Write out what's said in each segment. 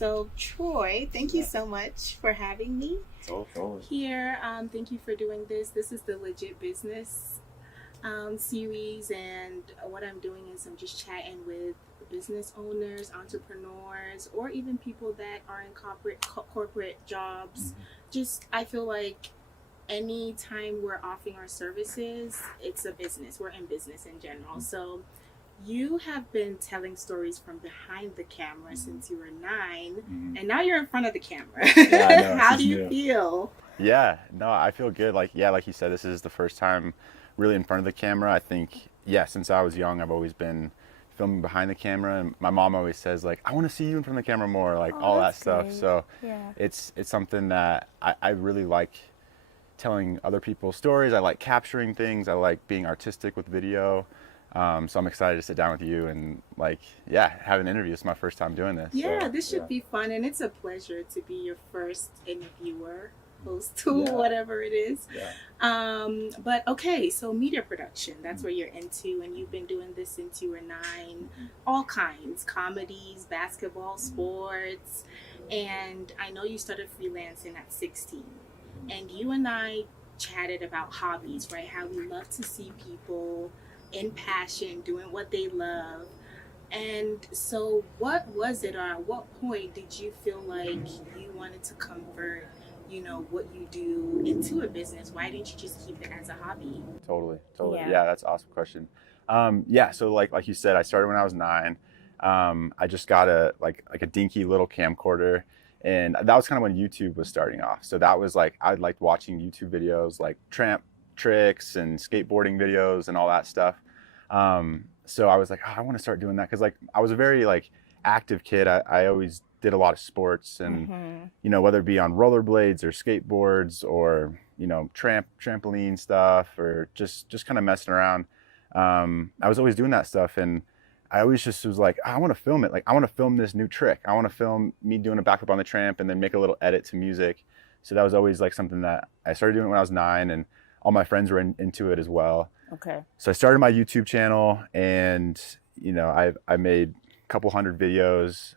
So, Troy, thank you so much for having me Totally. here. Thank you for doing this. This is the Legit Business series, and what I'm doing is I'm just chatting with business owners, entrepreneurs, or even people that are in corporate jobs. Just I feel like anytime we're offering our services, it's a business. We're in business in general. So you have been telling stories from behind the camera since you were 9, and now you're in front of the camera. Yeah, I know. How do you feel? Yeah, no, I feel good. Like you said, this is the first time really in front of the camera. I think, yeah, since I was young, I've always been filming behind the camera, and my mom always says like, I want to see you in front of the camera more, like Oh, all that that's stuff. great. So Yeah. it's something that I really like telling other people's stories. I like capturing things. I like being artistic with video. So I'm excited to sit down with you and have an interview. It's my first time doing this. Yeah, So, this should be fun, and it's a pleasure to be your first interviewer, host to whatever it is. Yeah. But okay, so media production, that's what you're into, and you've been doing this since you were 9, all kinds, comedies, basketball, sports, and I know you started freelancing at 16, and you and I chatted about hobbies, right? How we love to see people in passion doing what they love. And so, what was it, or at what point did you feel like you wanted to convert, what you do into a business? Why didn't you just keep it as a hobby? Totally. Yeah. Yeah, that's an awesome question. So like you said, I started when I was 9. I just got a dinky little camcorder, and that was kind of when YouTube was starting off. So that was like I liked watching YouTube videos like tramp tricks and skateboarding videos and all that stuff. So I was like, oh, I want to start doing that because like I was a very like active kid. I always did a lot of sports, and whether it be on rollerblades or skateboards or trampoline stuff or just kind of messing around. I was always doing that stuff, and I always just was like, I want to film it. Like I want to film this new trick. I want to film me doing a backflip on the tramp and then make a little edit to music. So that was always like something that I started doing when I was 9, and all my friends were into it as well. Okay. So I started my YouTube channel, and I made a couple hundred videos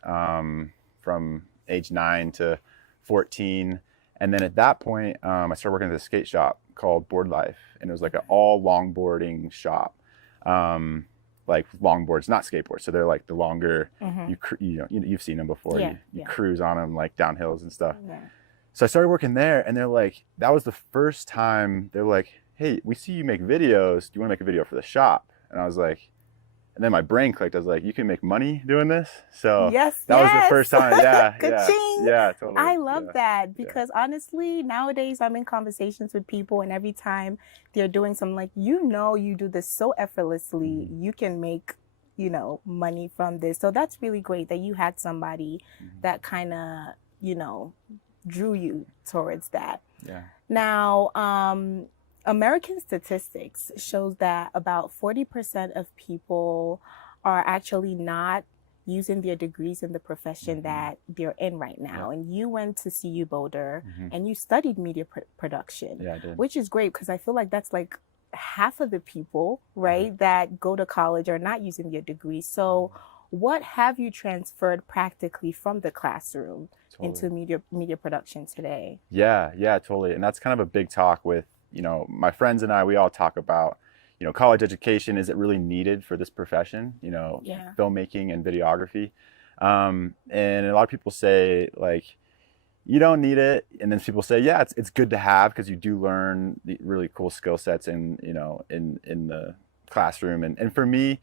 from age 9 to 14, and then at that point I started working at a skate shop called Board Life, and it was like an all longboarding shop, like longboards, not skateboards. So they're like the longer you've seen them before. Yeah, you cruise on them like down hills and stuff. Yeah. So I started working there, and they're like, that was the first time they're like, hey, we see you make videos. Do you want to make a video for the shop? And I was like, and then my brain clicked. I was like, you can make money doing this? So that was the first time. Yeah. Ka-ching! Yeah, totally. I love that because honestly, nowadays I'm in conversations with people, and every time they're doing something like, you do this so effortlessly, you can make, money from this. So that's really great that you had somebody that kind of, drew you towards that. Yeah. Now, American statistics shows that about 40% of people are actually not using their degrees in the profession that they're in right now. Yeah. And you went to CU Boulder and you studied media production, Yeah, I did. which is great because I feel like that's like half of the people, right, that go to college are not using their degrees. So what have you transferred practically from the classroom into media production today? Yeah, totally. And that's kind of a big talk with, my friends and I, we all talk about, college education, is it really needed for this profession, filmmaking and videography? And a lot of people say like, you don't need it. And then people say, yeah, it's good to have because you do learn the really cool skill sets in the classroom. And for me,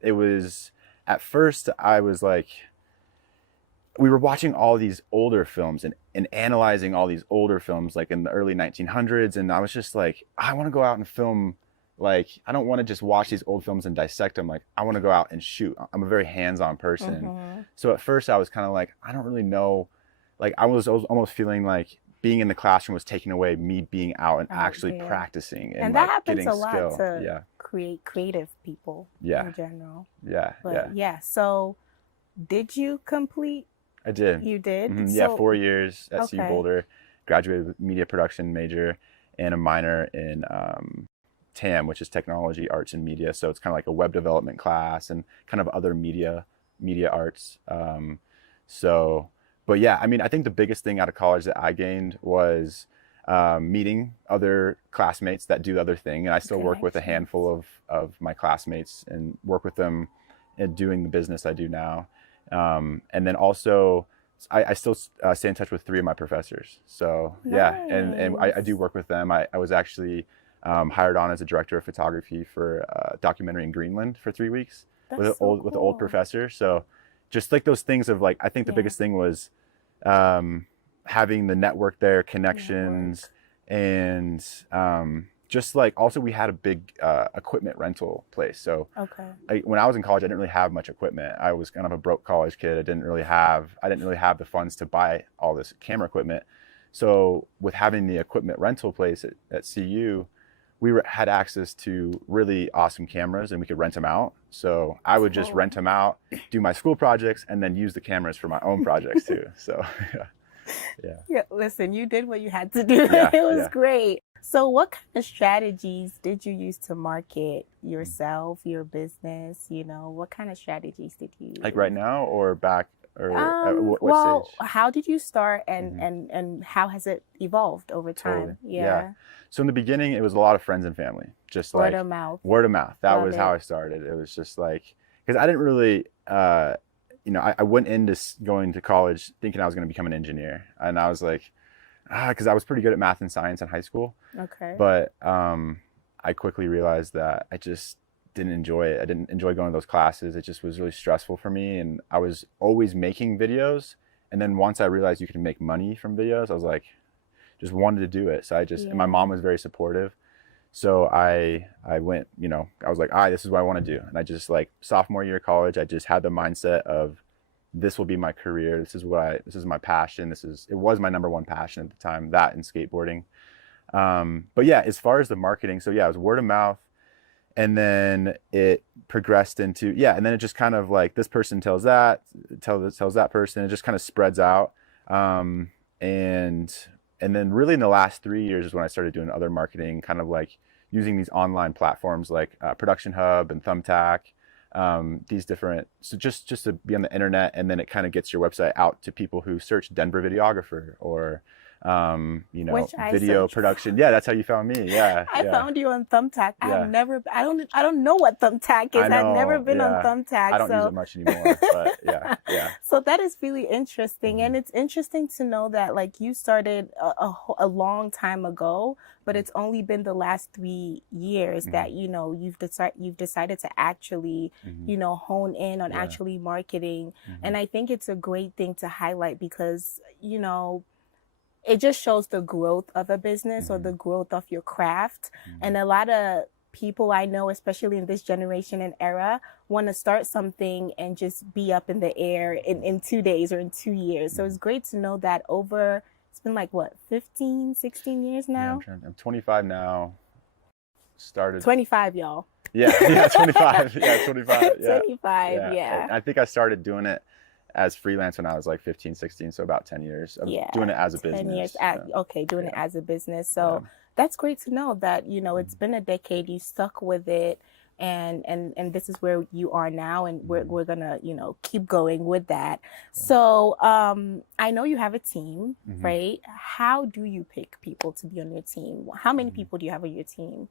it was, at first I was like, we were watching all these older films and analyzing all these older films like in the early 1900s. And I was just like, I want to go out and film. Like, I don't want to just watch these old films and dissect them. Like, I want to go out and shoot. I'm a very hands-on person. So at first I was kind of like, I don't really know. Like, I was almost feeling like being in the classroom was taking away me being out and actually practicing. And like that happens getting a lot skill. to creative people in general. But so did you complete? I did. You did? So, 4 years at CU Boulder, graduated with media production major and a minor in TAM, which is technology, arts, and media. So it's kind of like a web development class and kind of other media arts. So, but yeah, I mean, I think the biggest thing out of college that I gained was meeting other classmates that do the other thing. And I still work with a handful of my classmates and work with them in doing the business I do now. And then also, I still stay in touch with 3 of my professors. So yeah, and I do work with them. I was actually hired on as a director of photography for a documentary in Greenland for 3 weeks with an old professor. So just like those things of like, I think the biggest thing was having the network there, connections, and just like also we had a big equipment rental place. So when I was in college, I didn't really have much equipment. I was kind of a broke college kid. I didn't really have the funds to buy all this camera equipment. So with having the equipment rental place at CU, had access to really awesome cameras and we could rent them out. So I would just rent them out, do my school projects, and then use the cameras for my own projects too. So yeah. Listen, you did what you had to do. It was great. So what kind of strategies did you use to market yourself, your business? You know, what kind of strategies did you use? Like right now or back or at what stage? How did you start and how has it evolved over time? Yeah. So in the beginning, it was a lot of friends and family, just word of mouth. Word of mouth. That was how I started. It was just like, because I didn't really, you know, I went into going to college thinking I was going to become an engineer. And I was like, because I was pretty good at math and science in high school. Okay. But I quickly realized that I just didn't enjoy it. I didn't enjoy going to those classes. It just was really stressful for me. And I was always making videos. And then once I realized you could make money from videos, I was like, just wanted to do it. So I just, and my mom was very supportive. So I went, you know, I was like, this is what I want to do. And I just like sophomore year of college, I just had the mindset of this will be my career. This is my passion. It was my number one passion at the time, that and skateboarding. But yeah, as far as the marketing, so yeah, it was word of mouth. And then it progressed into, and then it just kind of like this person tells that person, it just kind of spreads out. And then really in the last 3 years is when I started doing other marketing, kind of like using these online platforms like Production Hub and Thumbtack, these different, so just to be on the internet, and then it kind of gets your website out to people who search Denver videographer or you know, video production. Yeah, that's how you found me. Yeah, I found you on Thumbtack. I don't know what Thumbtack is. I've never been on Thumbtack. I don't use it much anymore, but yeah. So that is really interesting, and it's interesting to know that like you started a long time ago, but it's only been the last 3 years that you know you've decided to actually you know hone in on actually marketing, and I think it's a great thing to highlight because you know it just shows the growth of a business or the growth of your craft. And a lot of people I know, especially in this generation and era, want to start something and just be up in the air in 2 days or in 2 years. So it's great to know that it's been like what, 15, 16 years now? Yeah, I'm 25 now. Started 25, y'all. Yeah, 25. Yeah, 25. Yeah. 25, yeah. I think I started doing it as freelance when I was like 15, 16, so about 10 years of doing it as a business. 10 years, doing it as a business. So that's great to know that, you know, it's been a decade, you stuck with it, and this is where you are now, and we're gonna, you know, keep going with that. So I know you have a team, right? How do you pick people to be on your team? How many people do you have on your team?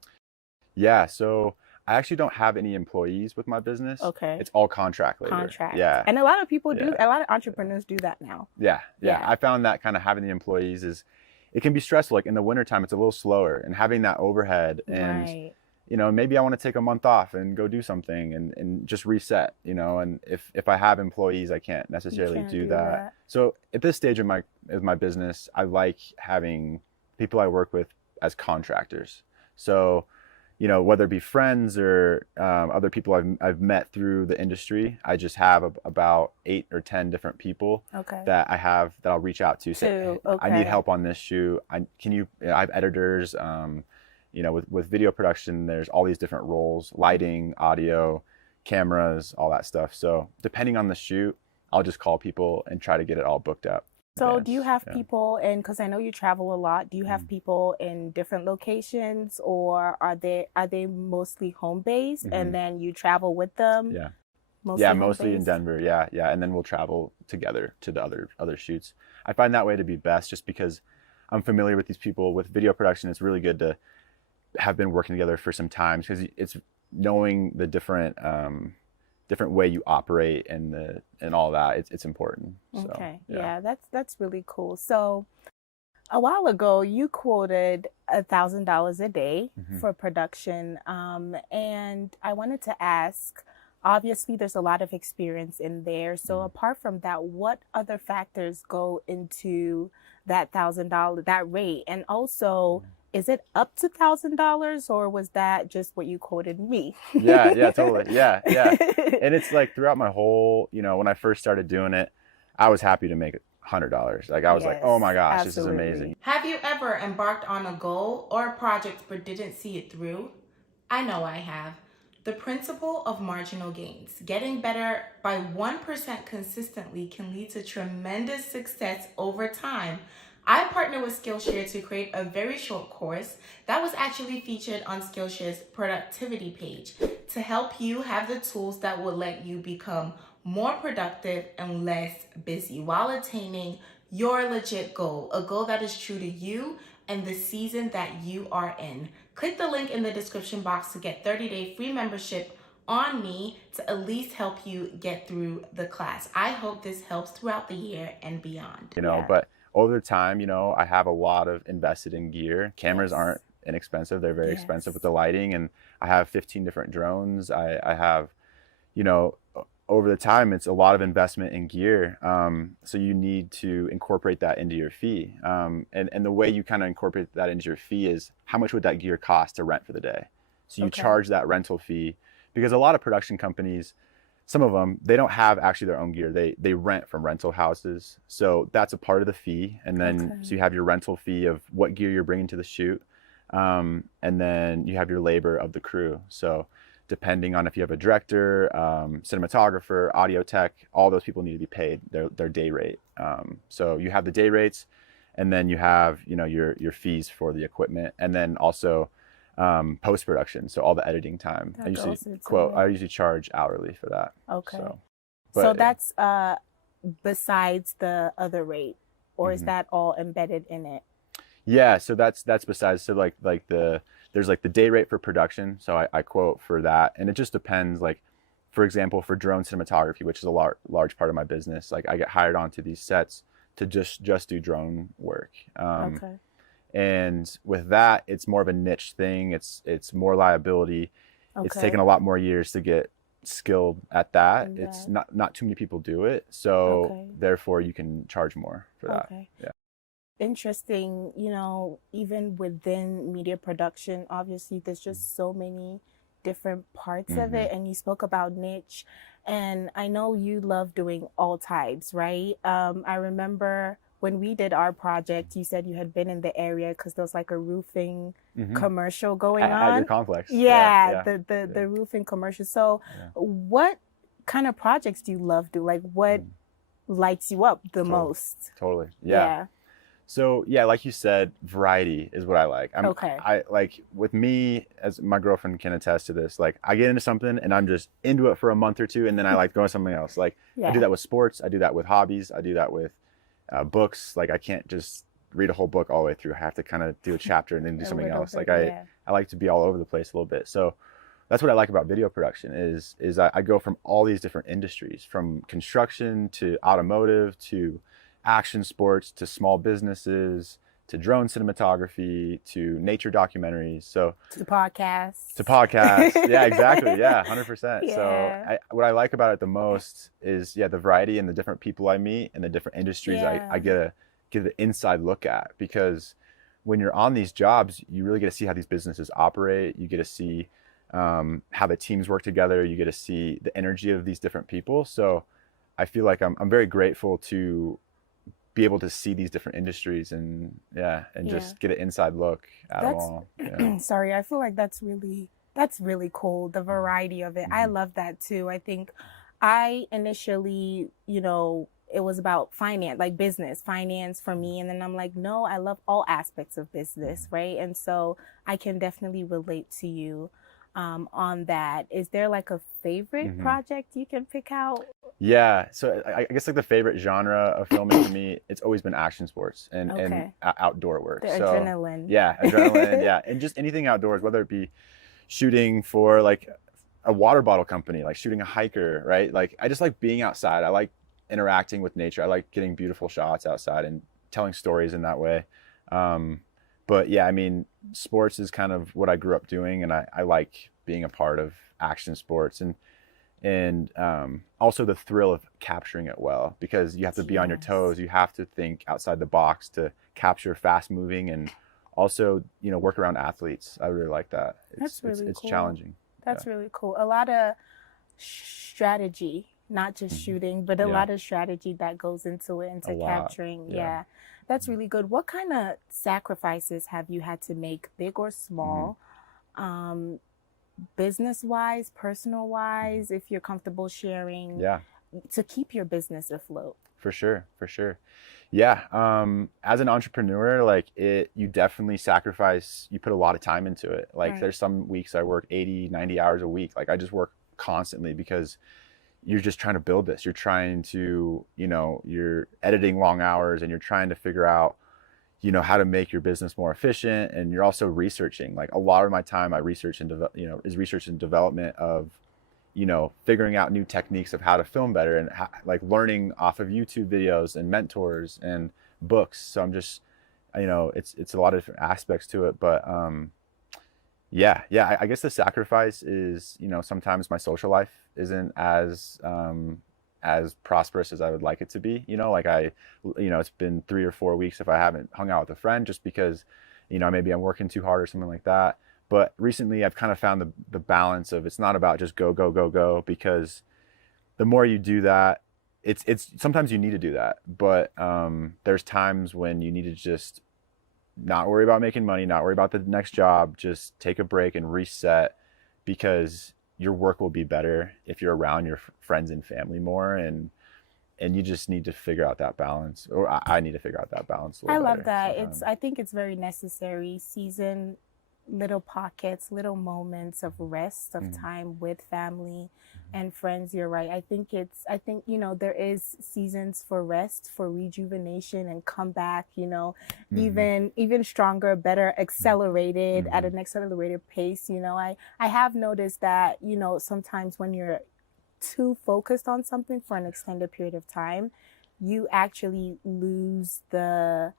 Yeah, so I actually don't have any employees with my business. Okay. It's all contract labor. Contract. Yeah. And a lot of people do, a lot of entrepreneurs do that now. Yeah. I found that kind of having the employees it can be stressful. Like in the wintertime, it's a little slower, and having that overhead and, you know, maybe I want to take a month off and go do something and just reset, you know, and if I have employees, I can't necessarily do that. So at this stage of my business, I like having people I work with as contractors. So, you know, whether it be friends or other people I've met through the industry, I just have about 8 or 10 different people that I'll reach out to. Say, I need help on this shoot. I have editors. You know, with video production, there's all these different roles: lighting, audio, cameras, all that stuff. So depending on the shoot, I'll just call people and try to get it all booked up. So do you have people in, because I know you travel a lot, do you have people in different locations, or are they mostly home based and then you travel with them? Yeah. Mostly mostly in home-based? Denver. Yeah, and then we'll travel together to the other shoots. I find that way to be best, just because I'm familiar with these people. With video production, it's really good to have been working together for some time, because it's knowing the different way you operate and all that. It's important. So Okay. yeah. Yeah, that's really cool. So a while ago, you quoted $1,000 a day Hmm. for production. And I wanted to ask, obviously, there's a lot of experience in there. So apart from that, what other factors go into that $1,000, that rate? And also, is it up to $1,000, or was that just what you quoted me? Yeah, totally. Yeah. And it's like throughout my whole, when I first started doing it, I was happy to make $100. Like I was like, Yes, oh my gosh, this is amazing. absolutely. Have you ever embarked on a goal or a project but didn't see it through? I know I have. The principle of marginal gains. Getting better by 1% consistently can lead to tremendous success over time. I partnered with Skillshare to create a very short course that was actually featured on Skillshare's productivity page to help you have the tools that will let you become more productive and less busy while attaining your legit goal, a goal that is true to you and the season that you are in. Click the link in the description box to get 30-day free membership on me to at least help you get through the class. I hope this helps throughout the year and beyond. But over the time, I have a lot of invested in gear. Cameras Yes. aren't inexpensive. They're very expensive Yes. with the lighting, and I have 15 different drones. I have, you know, over the time, it's a lot of investment in gear. So you need to incorporate that into your fee. And the way you kind of incorporate that into your fee is how much would that gear cost to rent for the day? So you Okay. charge that rental fee, because a lot of production companies, some of them, they don't have actually their own gear. They rent from rental houses. So that's a part of the fee. And then, Okay. so you have your rental fee of what gear you're bringing to the shoot. And then you have your labor of the crew. So depending on if you have a director, cinematographer, audio tech, all those people need to be paid their day rate. So you have the day rates, and then you have your fees for the equipment, and then also post production. So all the editing time. That goes into I it. usually charge hourly for that. Okay. So, So but yeah. that's besides the other rate, or is Mhm. that all embedded in it? Yeah, so that's besides. So there's like the day rate for production. So I quote for that, and it just depends. Like, for example, for drone cinematography, which is a large part of my business, like I get hired onto these sets to just do drone work. Okay. And with that, it's more of a niche thing. It's more liability. It's Okay. taken a lot more years to get skilled at that. And It's that. not too many people do it, so Okay. therefore you can charge more for that. Okay. Yeah. Interesting, even within media production, obviously there's just so many different parts of it. And you spoke about niche, and I know you love doing all types, right? I remember when we did our project, you said you had been in the area because there was like a roofing commercial going At your on. complex. Yeah, Yeah. the roofing commercial. So Yeah. what kind of projects do you love do? Like what lights you up the most? Totally. Yeah. Yeah. So yeah, like you said, variety is what I like. Okay. I like, with me, as my girlfriend can attest to this, like I get into something and I'm just into it for a month or two, and then I like go to something else. Like I do Yeah. that with sports, I do that with hobbies, I do that with books. Like I can't just read a whole book all the way through. I have to kind of do a chapter and then do A something little else. bit, Like yeah. I like to be all over the place a little bit. So that's what I like about video production is I go from all these different industries, from construction to automotive to action sports to small businesses to drone cinematography to nature documentaries. So To podcasts. yeah, exactly. Yeah, 100%. So Yeah. what I like about it the most is, yeah, the variety and the different people I meet and the different industries I Yeah. get an inside look at, because when you're on these jobs, you really get to see how these businesses operate. You get to see how the teams work together. You get to see the energy of these different people. So I feel like I'm very grateful to be able to see these different industries and just get an inside look at them all. Yeah. Sorry, I feel like that's really cool, the variety of it. I love that too. I think I initially, it was about finance, like business, finance for me. And then I'm like, no, I love all aspects of business, right? And so I can definitely relate to you. on that. Is there like a favorite project you can pick out? Yeah, so I guess like the favorite genre of filming for me, it's always been action sports and outdoor work. The So adrenaline. yeah, adrenaline, yeah, and just anything outdoors, whether it be shooting for like a water bottle company, like shooting a hiker, right? Like I just like being outside. I like interacting with nature. I like getting beautiful shots outside and telling stories in that way. Um, but yeah, I mean, sports is kind of what I grew up doing, and I like being a part of action sports and also the thrill of capturing it well, because you have to be on your toes. You have to think outside the box to capture fast moving and also, you know, work around athletes. I really like that. That's really it's cool. challenging. That's really cool. A lot of strategy, not just shooting, but a lot of strategy that goes into it, into capturing. Yeah. That's really good. What kind of sacrifices have you had to make, big or small? Business wise, personal wise, if you're comfortable sharing, to keep your business afloat? For sure, for sure. Yeah. As an entrepreneur, like you definitely sacrifice, you put a lot of time into it. Like there's some weeks I work 80, 90 hours a week. Like I just work constantly because you're just trying to build this. You're trying to, you know, you're editing long hours and you're trying to figure out, you know, how to make your business more efficient. And you're also researching. Like a lot of my time I research and is research and development of, you know, figuring out new techniques of how to film better and like learning off of YouTube videos and mentors and books. So I'm just, you know, it's a lot of different aspects to it, but I guess the sacrifice is, you know, sometimes my social life isn't as prosperous as I would like it to be. You know, like you know, it's been 3 or 4 weeks if I haven't hung out with a friend, just because, you know, maybe I'm working too hard or something like that. But recently I've kind of found the balance of, it's not about just go, go, go, go, because the more you do that, it's sometimes you need to do that. But there's times when you need to just not worry about making money, not worry about the next job, just take a break and reset, because your work will be better if you're around your friends and family more, and you just need to figure out that balance, or I need to figure out that balance a little I love that. sometimes. I think it's very necessary. Season little pockets, little moments of rest, of time with family and friends. You're right. I think, you know, there is seasons for rest, for rejuvenation and comeback, you know, even stronger, better, accelerated at an accelerated pace. You know, I have noticed that, you know, sometimes when you're too focused on something for an extended period of time, you actually lose the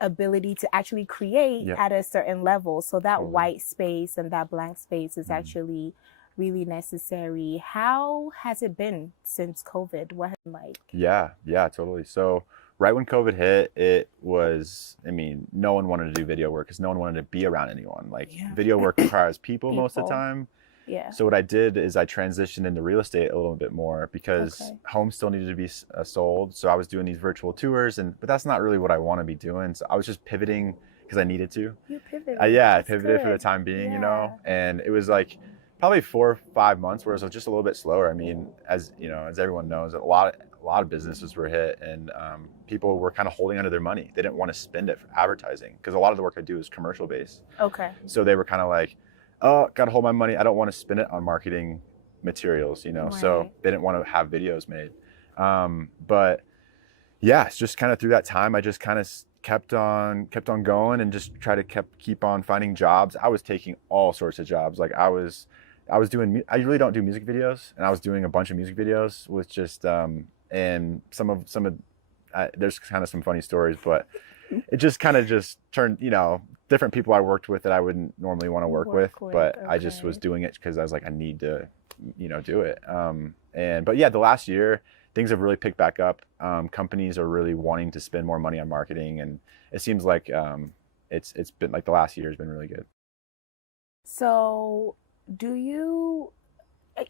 ability to actually create at a certain level. So that white space and that blank space is actually really necessary. How has it been since COVID? What has it been like? Yeah, totally. So right when COVID hit, it was, I mean, no one wanted to do video work because no one wanted to be around anyone. Like video work requires people most of the time. Yeah. So what I did is I transitioned into real estate a little bit more, because homes still needed to be sold. So I was doing these virtual tours, but that's not really what I want to be doing. So I was just pivoting because I needed to. You pivoted. I pivoted for the time being, you know, and it was like probably 4 or 5 months where it was just a little bit slower. I mean, as you know, as everyone knows, a lot of businesses were hit, and people were kind of holding onto their money. They didn't want to spend it for advertising, because a lot of the work I do is commercial based. Okay. So they were kind of like, oh, gotta hold my money. I don't want to spend it on marketing materials, you know. So they didn't want to have videos made. But yeah, it's just kind of through that time, I just kind of kept on going and just try to keep on finding jobs. I was taking all sorts of jobs. Like I was doing, I really don't do music videos, and I was doing a bunch of music videos with just and some of there's kind of some funny stories, but it just kind of just turned, you know, different people I worked with that I wouldn't normally want to work with, but I just was doing it because I was like, I need to, you know, do it. But yeah, the last year things have really picked back up. Companies are really wanting to spend more money on marketing, and it seems like it's been like the last year has been really good. So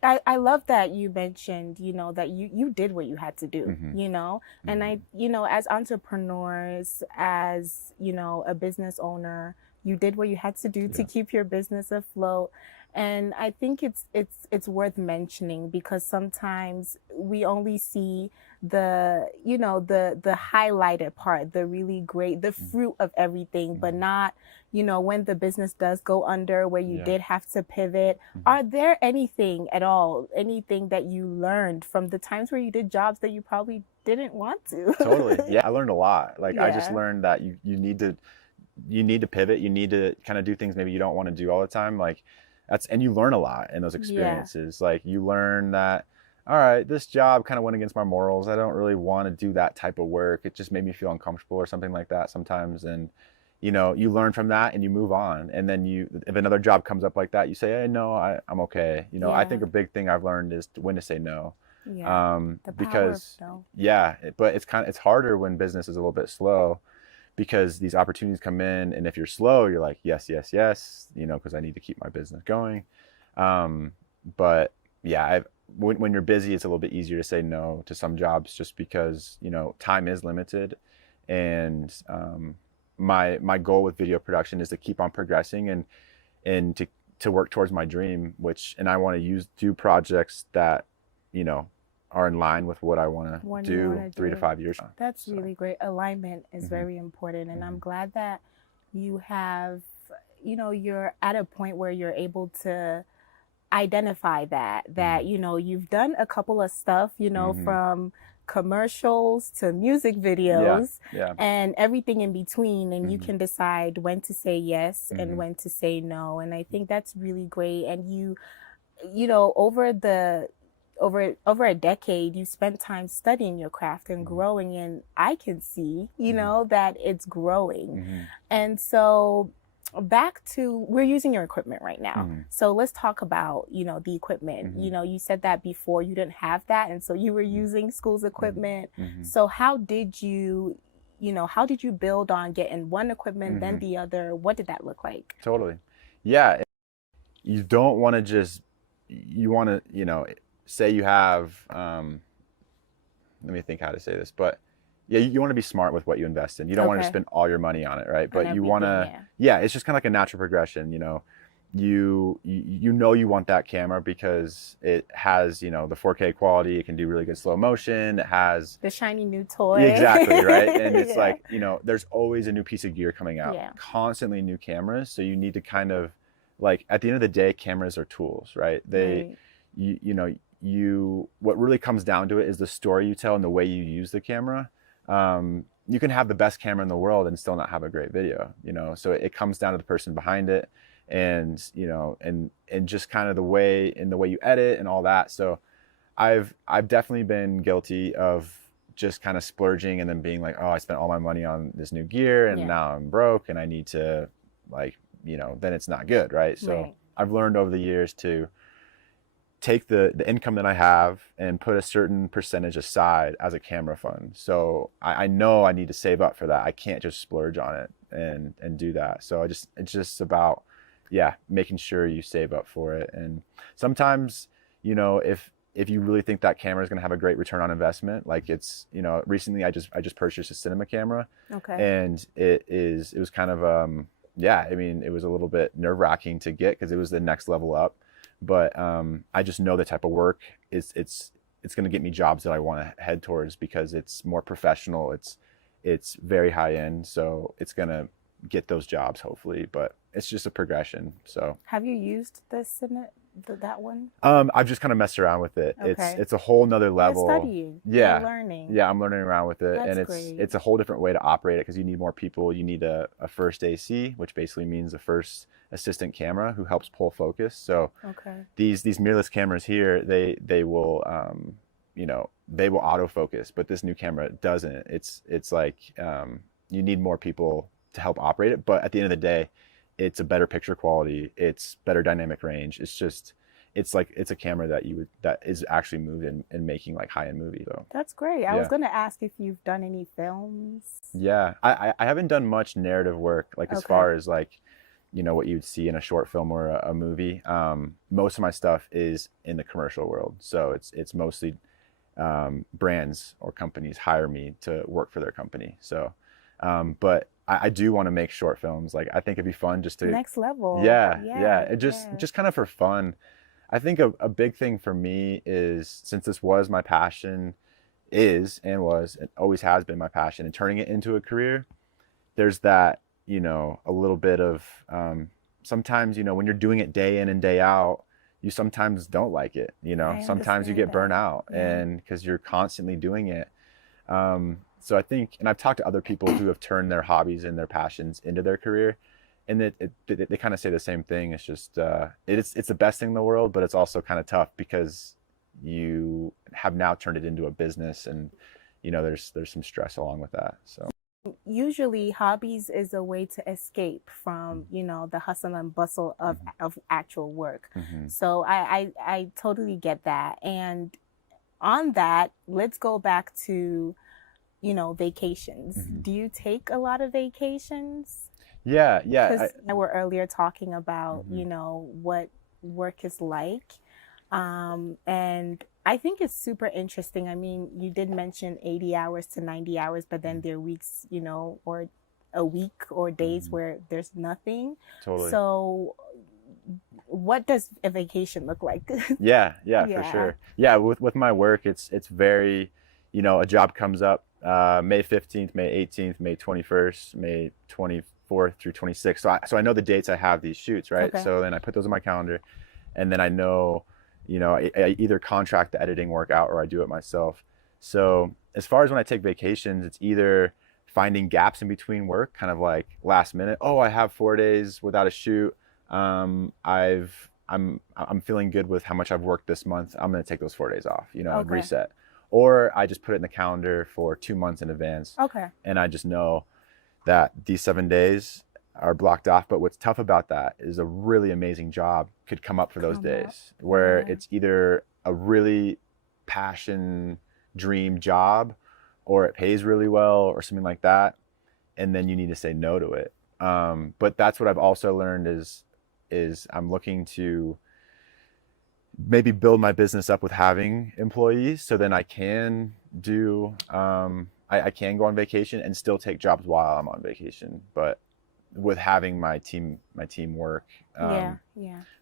I love that you mentioned, you know, that you did what you had to do, you know, and you know, as entrepreneurs, as, you know, a business owner, you did what you had to do to keep your business afloat. And I think it's worth mentioning, because sometimes we only see the highlighted part, the really great, the fruit of everything, but not, when the business does go under, where you did have to pivot. Are there anything at all, anything that you learned from the times where you did jobs that you probably didn't want to? Totally. Yeah, I learned a lot. Like I just learned that you need to pivot. You need to kind of do things maybe you don't want to do all the time. Like and you learn a lot in those experiences. Like you learn that, all right, this job kind of went against my morals. I don't really want to do that type of work. It just made me feel uncomfortable or something like that sometimes. And you learn from that and you move on. And then if another job comes up like that, you say, hey, no, I'm okay. I think a big thing I've learned is when to say no. The power of no. But it's harder when business is a little bit slow, because these opportunities come in, and if you're slow, you're like, yes, yes, yes, because I need to keep my business going. But yeah, when you're busy, it's a little bit easier to say no to some jobs, just because time is limited. And my goal with video production is to keep on progressing and to work towards my dream, and I want to do projects that are in line with what I want to do 3 to 5 years. That's really great. Alignment is very important. And I'm glad that you have, you're at a point where you're able to identify that, you've done a couple of stuff, from commercials to music videos and everything in between. And you can decide when to say yes and when to say no. And I think that's really great. And over a decade, you spent time studying your craft and growing, and I can see, that it's growing. And so we're using your equipment right now. So let's talk about, the equipment. You said that before you didn't have that, and so you were using school's equipment. So how did you build on getting one equipment, then the other? What did that look like? Totally. Yeah. You don't want to you want to, say you have, let me think how to say this, but yeah, you want to be smart with what you invest in. You don't want to spend all your money on it, right? But you want to, it's just kind of like a natural progression. You want that camera because it has, the 4K quality. It can do really good slow motion. It has the shiny new toy. Exactly, right? And it's like, there's always a new piece of gear coming out, constantly new cameras. So you need to kind of, like, at the end of the day, cameras are tools, right? What really comes down to it is the story you tell and the way you use the camera. You can have the best camera in the world and still not have a great video, so it comes down to the person behind it, and and just kind of the way you edit and all that. So I've definitely been guilty of just kind of splurging and then being like, oh, I spent all my money on this new gear and now I'm broke and I need to, like, then it's not good, right? So I've learned over the years to take the income that I have and put a certain percentage aside as a camera fund. So I know I need to save up for that. I can't just splurge on it and do that. So it's just about, making sure you save up for it. And sometimes, if you really think that camera is going to have a great return on investment, like it's, recently I just purchased a cinema camera. And it was kind of, it was a little bit nerve wracking to get, because it was the next level up. But I just know the type of work it's going to get me jobs that I want to head towards, because it's more professional. It's very high end, so it's going to get those jobs hopefully. But it's just a progression. So have you used that one? I've just kind of messed around with it. It's a whole nother level. You're studying. You're learning. Yeah, I'm learning around with it. That's and great. It's a whole different way to operate it, because you need more people. You need a first AC, which basically means a first assistant camera who helps pull focus. So these mirrorless cameras here, they will they will autofocus, but this new camera doesn't. It's like you need more people to help operate it. But at the end of the day, it's a better picture quality. It's better dynamic range. It's a camera that is actually moved in making like high-end movies. So that's great. I was going to ask if you've done any films. Yeah, I haven't done much narrative work, like as far as like, what you'd see in a short film or a movie. Most of my stuff is in the commercial world. So it's mostly brands or companies hire me to work for their company. So, but I do want to make short films. Like, I think it'd be fun just to next level. Yeah. It just kind of for fun. I think a big thing for me is, since this was my passion, is and was and always has been my passion, and turning it into a career, there's that, a little bit of, sometimes, when you're doing it day in and day out, you sometimes don't like it, I sometimes you understand get burnt that. out, Yeah. and because you're constantly doing it. So I think, and I've talked to other people who have turned their hobbies and their passions into their career, and they kind of say the same thing. It's just, it's the best thing in the world, but it's also kind of tough because you have now turned it into a business, and there's some stress along with that. So Usually hobbies is a way to escape from, the hustle and bustle of actual work. mm-hmm. So I totally get that. And on that, let's go back to, vacations. Mm-hmm. Do you take a lot of vacations? Yeah, Because I were earlier talking about, mm-hmm. what work is like. And I think it's super interesting. I mean, you did mention 80 hours to 90 hours, but then there are weeks, or a week or days Mm-hmm. where there's nothing. Totally. So what does a vacation look like? Yeah, for Yeah. sure. Yeah, with my work, it's very, a job comes up May 15th, May 18th, May 21st, May 24th through 26th. So I know the dates I have these shoots, right? Okay. So then I put those in my calendar, and then I know, I either contract the editing work out or I do it myself. So as far as when I take vacations, it's either finding gaps in between work, kind of like last minute. Oh, I have 4 days without a shoot. I'm feeling good with how much I've worked this month. I'm going to take those 4 days off, and Okay. reset. Or I just put it in the calendar for 2 months in advance. Okay. And I just know that these 7 days are blocked off. But what's tough about that is a really amazing job could come up for those days where it's either a really passion dream job, or it pays really well, or something like that, and then you need to say no to it. But that's what I've also learned is I'm looking to maybe build my business up with having employees, so then I can do, I can go on vacation and still take jobs while I'm on vacation, but with having my team work. Yeah.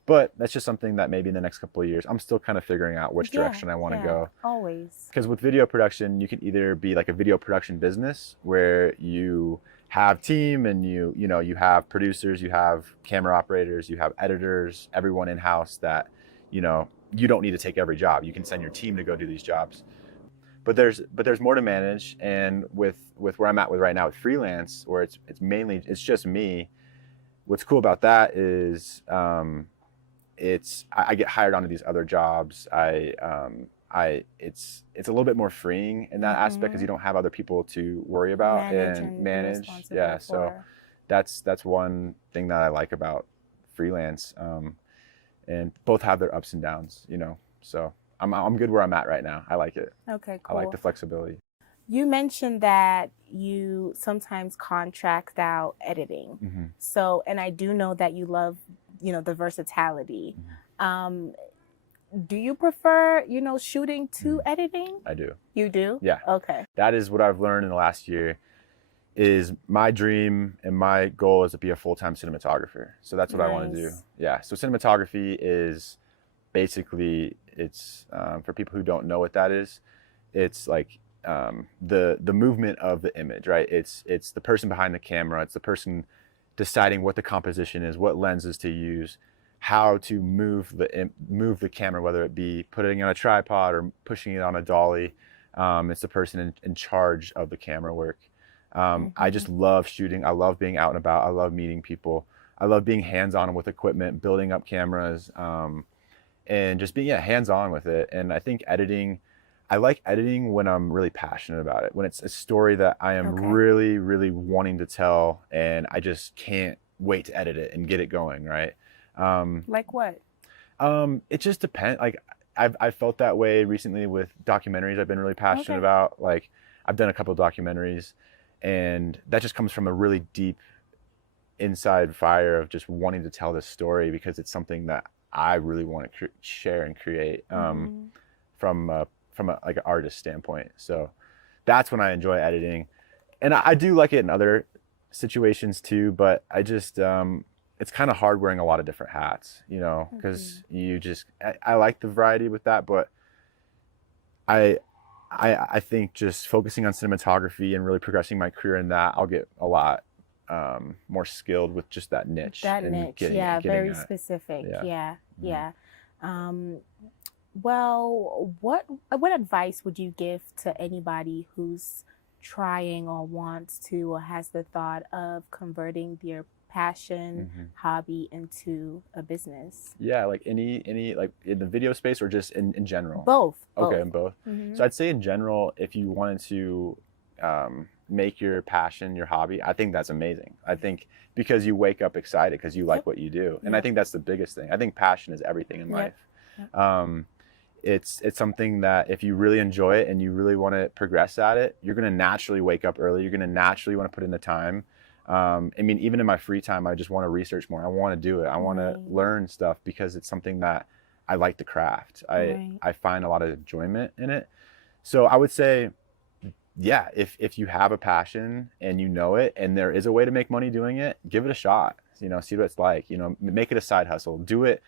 But that's just something that maybe in the next couple of years, I'm still kind of figuring out which direction I want to go. Always. Because with video production, you can either be like a video production business where you have team, and you have producers, you have camera operators, you have editors, everyone in house that, you don't need to take every job. You can send your team to go do these jobs. But there's more to manage, and with where I'm at with right now with freelance, where it's mainly just me. What's cool about that is, I get hired onto these other jobs. It's a little bit more freeing in that aspect, because you don't have other people to worry about and manage. Yeah, so that's one thing that I like about freelance. And both have their ups and downs, So I'm good where I'm at right now. I like it. Okay, cool. I like the flexibility. You mentioned that you sometimes contract out editing. Mm-hmm. So, and I do know that you love, the versatility. Mm-hmm. Do you prefer, shooting to editing? I do. You do? Yeah. Okay. That is what I've learned in the last year. Is my dream and my goal is to be a full-time cinematographer. So that's what I want to do. Yeah. So cinematography is basically, it's, for people who don't know what that is, it's like, the movement of the image, right? It's the person behind the camera. It's the person deciding what the composition is, what lenses to use, how to move the camera, whether it be putting it on a tripod or pushing it on a dolly. It's the person in charge of the camera work. I just love shooting. I love being out and about. I love meeting people. I love being hands-on with equipment, building up cameras, and just being hands-on with it. And I think I like editing when I'm really passionate about it, when it's a story that I am really, really wanting to tell, and I just can't wait to edit it and get it going, right? Like what? It just depends. Like I've felt that way recently with documentaries I've been really passionate about. Like I've done a couple of documentaries, and that just comes from a really deep inside fire of just wanting to tell this story, because it's something that I really want to share and create, from a like an artist standpoint. So that's when I enjoy editing, and I do like it in other situations too. But I just, it's kind of hard wearing a lot of different hats, because I like the variety with that, but I I think just focusing on cinematography and really progressing my career in that, I'll get a lot more skilled with just that niche. That and niche, getting, yeah, getting very at, specific. yeah. Yeah, Mhm. yeah. Well, what advice would you give to anybody who's trying or wants to or has the thought of converting their passion, hobby into a business? Yeah, like any like in the video space or just in general? Both. Okay, in both. Mm-hmm. So I'd say in general, if you wanted to make your passion your hobby, I think that's amazing. I think because you wake up excited because you like what you do, and I think that's the biggest thing. I think passion is everything in life. Um, it's something that if you really enjoy it and you really want to progress at it, you're going to naturally wake up early. You're going to naturally want to put in the time. I mean, even in my free time, I just want to research more. I want to do it. I want to learn stuff because it's something that I like the craft. I find a lot of enjoyment in it. So I would say, yeah, if you have a passion and you know it and there is a way to make money doing it, give it a shot. You know, see what it's like. You know, make it a side hustle. Do it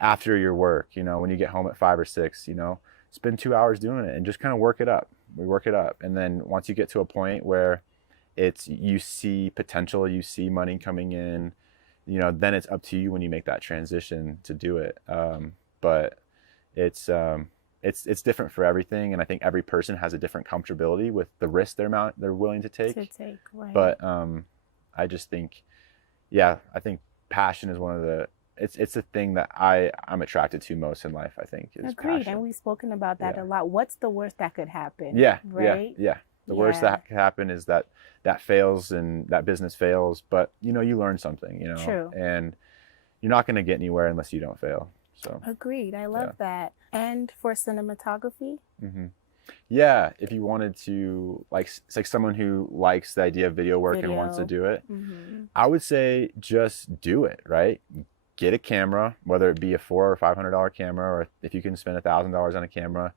after your work, you know, when you get home at 5 or 6, you know, spend 2 hours doing it and just kind of work it up. We work it up. And then once you get to a point where you see potential, you see money coming in, you know, then it's up to you when you make that transition to do it. But it's different for everything. And I think every person has a different comfortability with the risk they're willing to take. Right. But I just think, yeah, I think passion is one of the, it's a thing that I'm attracted to most in life, I think, is Agreed. passion. And we've spoken about that a lot. What's the worst that could happen? Yeah. Right? Yeah. The worst that could happen is that fails and that business fails, but you know, you learn something, you know. True. And you're not going to get anywhere unless you don't fail. So agreed. I love that. And for cinematography? Yeah, if you wanted to, like, it's like someone who likes the idea of video work and wants to do it, I would say just do it, right? Get a camera, whether it be a $400 or $500 camera, or if you can spend $1,000 on a camera,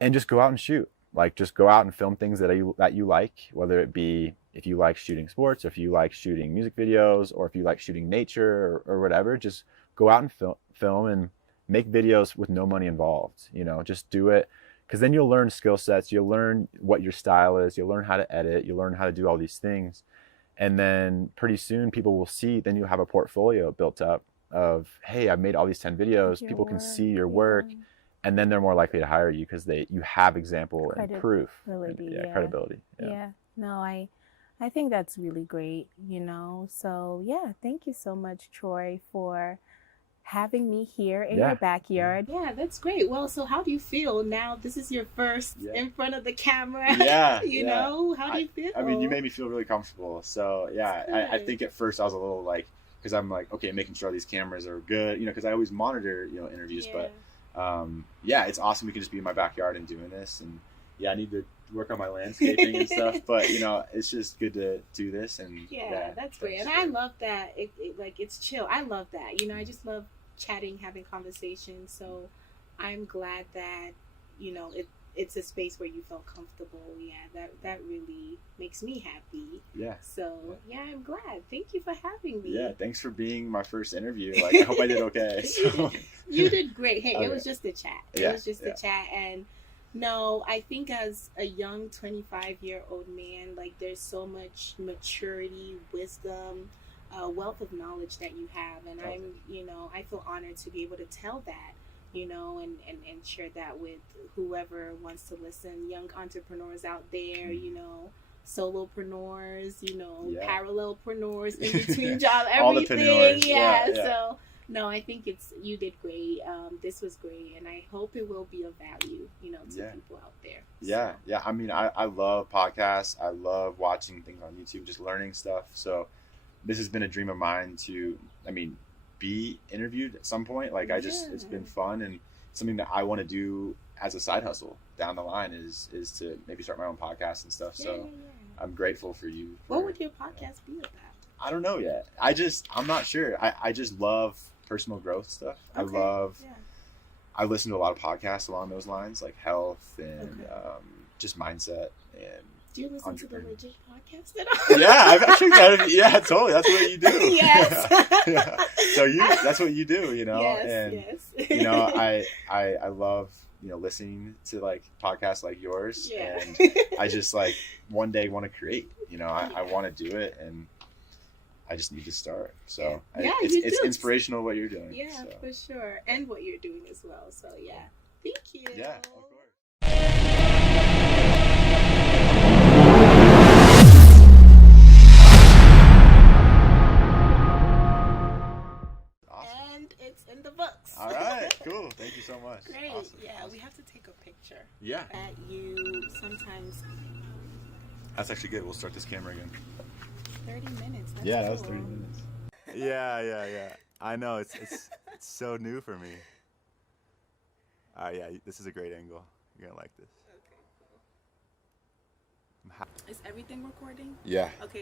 and just go out and shoot. Like, just go out and film things that you like, whether it be if you like shooting sports, or if you like shooting music videos, or if you like shooting nature or whatever. Just go out and film and make videos with no money involved. You know, just do it, because then you'll learn skill sets. You'll learn what your style is. You'll learn how to edit. You'll learn how to do all these things, and then pretty soon people will see. Then you'll have a portfolio built up of, hey, I've made all these 10 videos. People can see your work, and then they're more likely to hire you because you have example and proof. Credibility. No, I think that's really great, you know. So yeah, thank you so much, Troy, for having me here in your backyard. Yeah, that's great. Well, so how do you feel now? This is your first in front of the camera. You know, how do you feel? I mean, you made me feel really comfortable. So yeah, I think at first I was a little like, because I'm like, okay, making sure these cameras are good, you know, because I always monitor, you know, interviews. But yeah, it's awesome. We can just be in my backyard and doing this. And yeah, I need to work on my landscaping and stuff. But you know, it's just good to do this. And that's great. And I love that. It's chill. I love that. You know, I just love chatting, having conversations. So I'm glad that, you know, it's a space where you felt comfortable. Yeah, that really makes me happy. Yeah. So yeah, I'm glad. Thank you for having me. Yeah, thanks for being my first interview. Like, I hope I did okay. So. You did great. Hey, it was just a chat. It was just a chat. And no, I think as a young 25-year-old man, like, there's so much maturity, wisdom, wealth of knowledge that you have. And I'm, you know, I feel honored to be able to tell that, you know, and share that with whoever wants to listen. Young entrepreneurs out there, you know, solopreneurs, you know, parallelpreneurs, in between job, everything. So no, I think you did great. This was great, and I hope it will be of value, you know, to people out there. Yeah. I mean, I love podcasts. I love watching things on YouTube, just learning stuff. So this has been a dream of mine to, I mean, be interviewed at some point. Like, it's been fun, and something that I want to do as a side hustle down the line is to maybe start my own podcast and stuff. So I'm grateful for you. What would your podcast be about? I don't know yet. I'm not sure. I just love personal growth stuff. I listen to a lot of podcasts along those lines, like health and just mindset. And Do you listen to the entrepreneurs. Legit podcast at all? Yeah, I've actually got it. Yeah, totally. That's what you do. Yes. Yeah. So that's what you do, you know. Yes, And yes. you know, I love, you know, listening to like podcasts like yours. Yeah. And I just like one day want to create. You know, I want to do it, and I just need to start. So Yeah, it's inspirational what you're doing. Yeah, so. for sure, and what you're doing as well. So yeah, thank you. Yeah, of course. And it's in the books. All right, cool. Thank you so much. Great. Awesome. Yeah, Awesome. we have to take a picture. Yeah. That you sometimes. That's actually good. We'll start this camera again. 30 minutes. That's Yeah, that was cool. 30 minutes. Yeah. I know it's so new for me. Yeah, this is a great angle. You're gonna like this. Okay, cool. Is everything recording? Yeah. Okay,